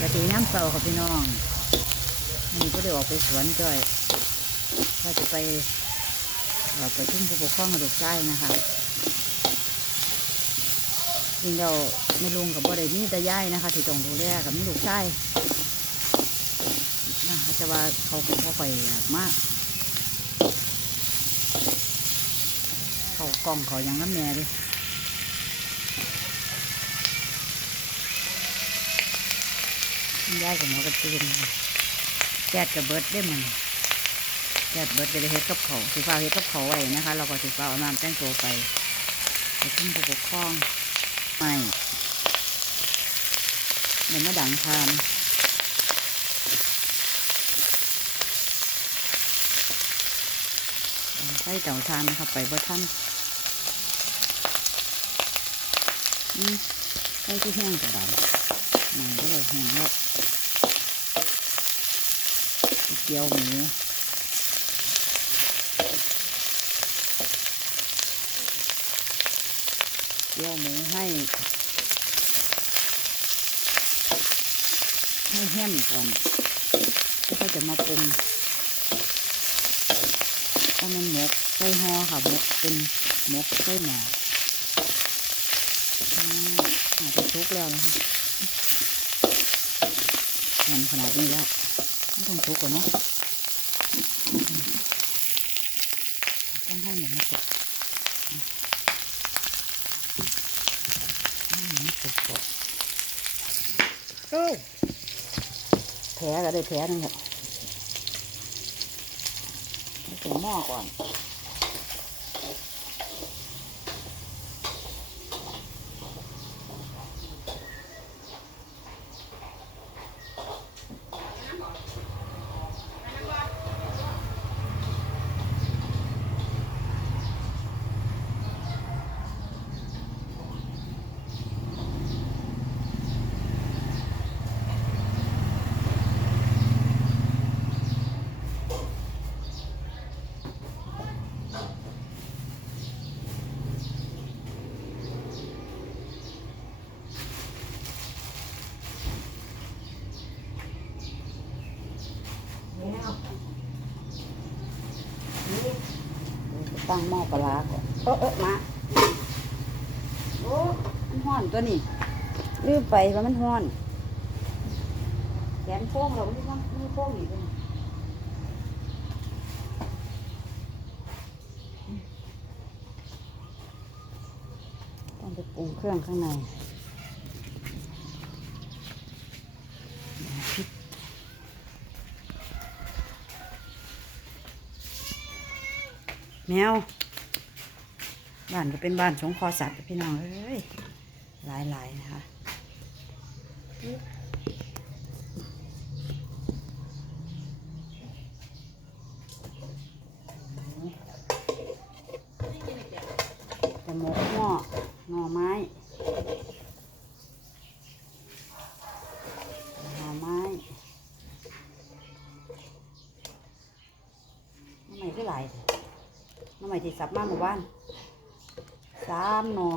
กะทิน้ำเปล่าค่ะพี่น้องนี่ก็ได้ออกไปสวนจ้อยก็จะไปเราไปทุ่มผู้ปกครองกับลูกชายนะคะจริงเราไม่ลุงกับบ่ได้มีแต่ย่ายนะคะ ที่ต้องดูแลกับมีลูกชายนะคะจะว่าเขาเขาไปยากมาก เขากล่องเขายังน้ำแม่ดิ ยายกับหมอกระตือนแกดกับเบิร์ดได้มันแกดเบิร์ดจะได้เฮ็ดกับเขาวสีฟ้าเฮ็ดกับเขาไว้นะคะ เราก็สีฟ้าเอาน้ำแต่งตัวไปไปขึ้นผู้ปกครองไม่เดี๋ยวมาดังทานใส่เต่าทานนะครับไปบ่ท่านอืมใส่ที่แห้งกระดาน หน่อยก็เลยแห้งแล้วเกี๊ยวหมูเกี๊ยวหมูให้ ให้แห้มก่อนแล้วก็จะมาปรุงเพราะมันหมกไส้ห่อค่ะหมกเป็นหมกไส้หมาอ่าอาจจะทุกแล้วนะคะ เงินขนาดนี้แล้วไม่ต้องทุกข์ก่อนเนาะต้องให้หมูสุกให้หมูสุกก่อนเอ้ยแผลก็ได้แผลนึงครับใส่หม้อก่อน ตั้งหม้อปลาร้าก่อนเออเออมาโอ้มันห้อนตัวนี้ลืมไปว่ามันห้อนแขนโค้งเราไม่ต้องไม่โค้งอีกเลยต้องไปปรุงเครื่องข้างในพริก แมว บ้านก็เป็นบ้านสงคอสัตว์พี่น้องเอ้ยหลายๆนะคะหมกหม้อหน่อไม้หน่อไม้น้ำใหม่ก็หลายเถอะ น้ำ ใหม่ที่สับมาหมู่บ้านสามหนอ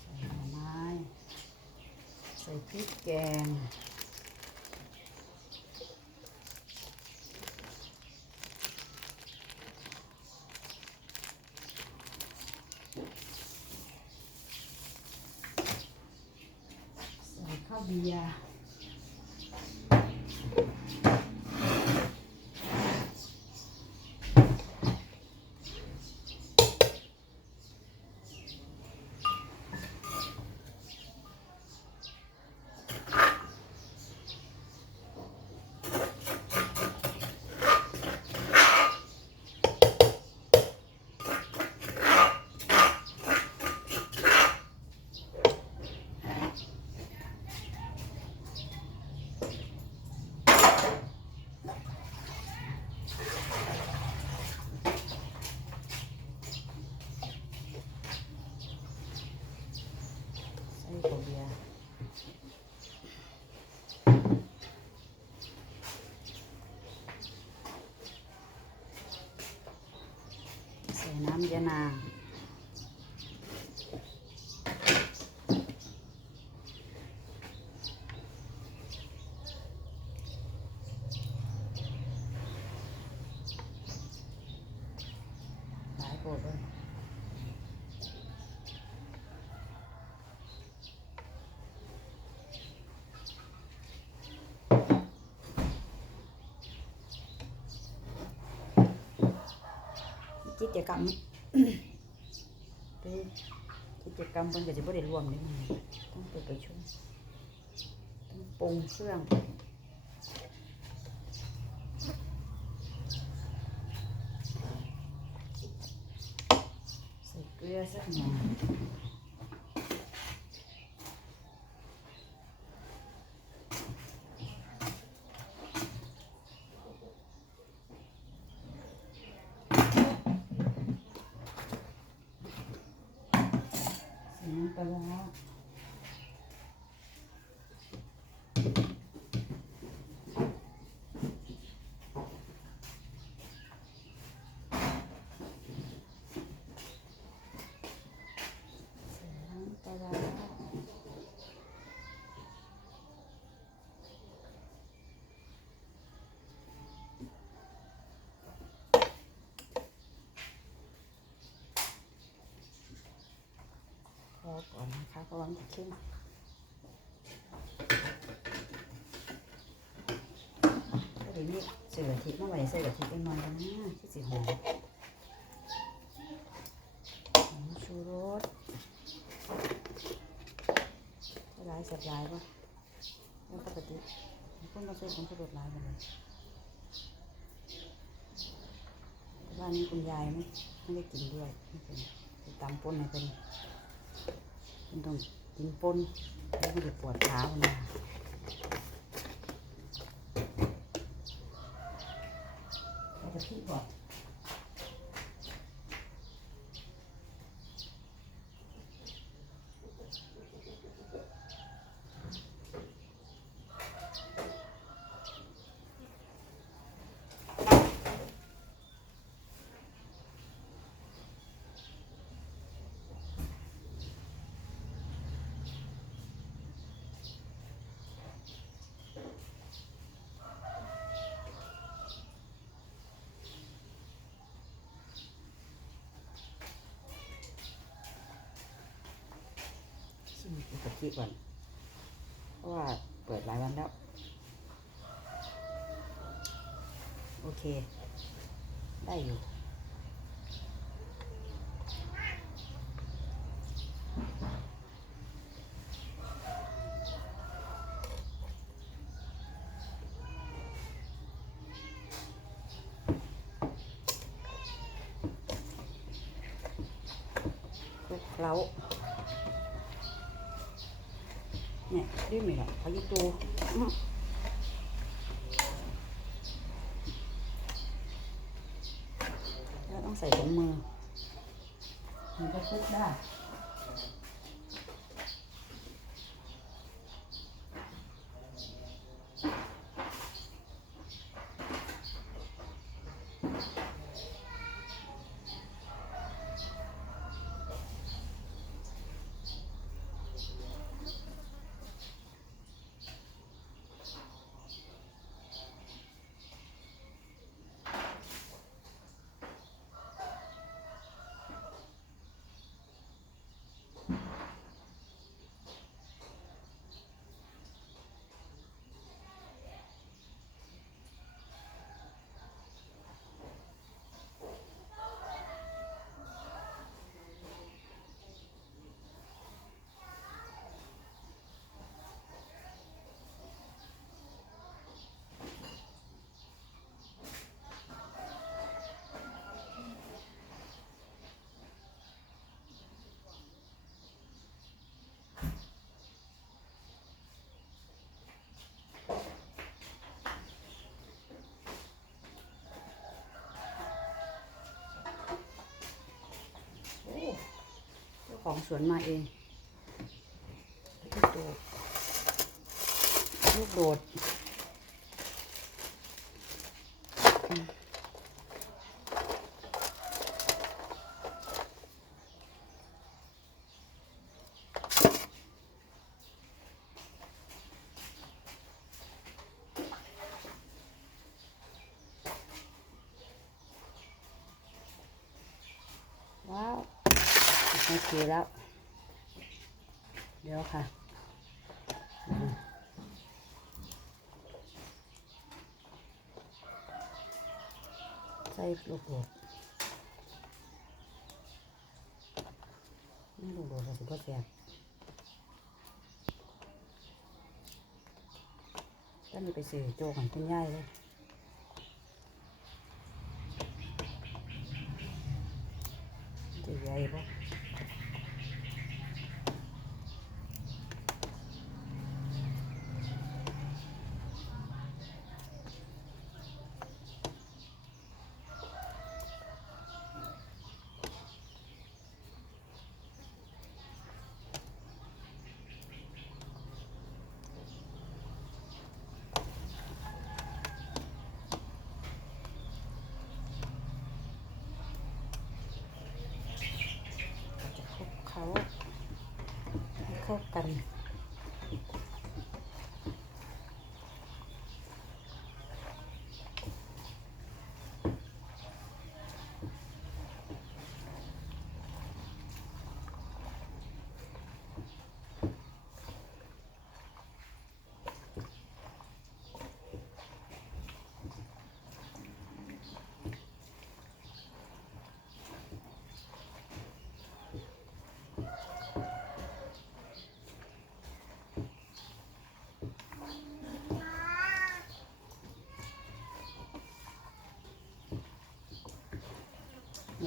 ใส่หน่อไม้ใส่พริกแกง ใส่ ข้าวเบี ปกิจกรรมบางอย่างจะไม่ได้รวมได้มื้ต้องไปประชุมต้องปรุงเครื่องใส่เกลือสักหน่อย ใส่น้ำปลาร้าใส่น้ำปลาร้าพอ ก่อนนะคะเพราะว่ามันเข้มก็เดี๋ยวนี้ใส่กะทิมาไหว้ใส่กะทิไปหน่อยกันนะที่สิหอมหอมชูรสใส่หลายสับหลายปะแล้วปกติคนมาใส่ผงชูรสหลายไปเลยบ้านนี้คุณยายไม่ไม่ได้กินด้วยไม่เป็นไปตำป่นให้เป็น มันต้องกินป่นไมันจะปวดขาเว มกะทิก่อนเพราะว่าเปิดหลายวันแล้ว โอเค ได้อยู่เคล้า เนี่ยดิ้นไม่หรอกเขายิตูอื้อแล้วต้องใส่ถุงมือมันก็คลุกได้ โอ้เจ้าของ สวนมาเองลูกโดด ลูกโดดอืม โอ เคแล้ว เดี๋ยวค่ะใส่ลูกโดดนี่ลูกโดดเราสิบ่แซ่บถ้ามีไปซื้อโจกันคุณยายเลยจะใหญ่ปะ จะคลุกเขา ให้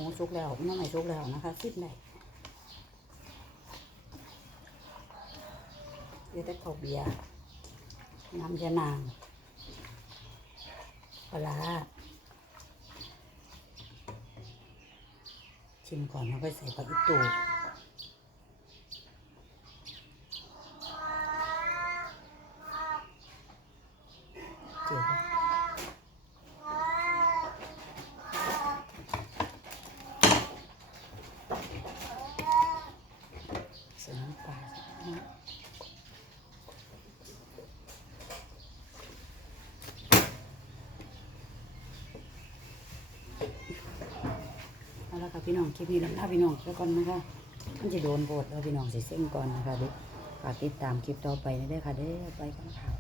มูสุกแล้วน้ำใหม่สุกแล้วนะคะซิดได้เดี๋ยวได้ข้าวเบียร์น้ำยานางปลาร้าชิมก่อนแล้วก็ใส่ปลาอีตูเจ็บปะ ใส่น้ำปลานะเอาละค่ะ พี่น้องคลิปนี้ลำลาพี่น้องแล้วก่อนนะคะมันจะโดนโบดแล้วพี่น้องสิเส้นก่อนนะคะเด็กฝากติดตามคลิปต่อไปนะเด้อค่ะเด้อไปกันค่ะ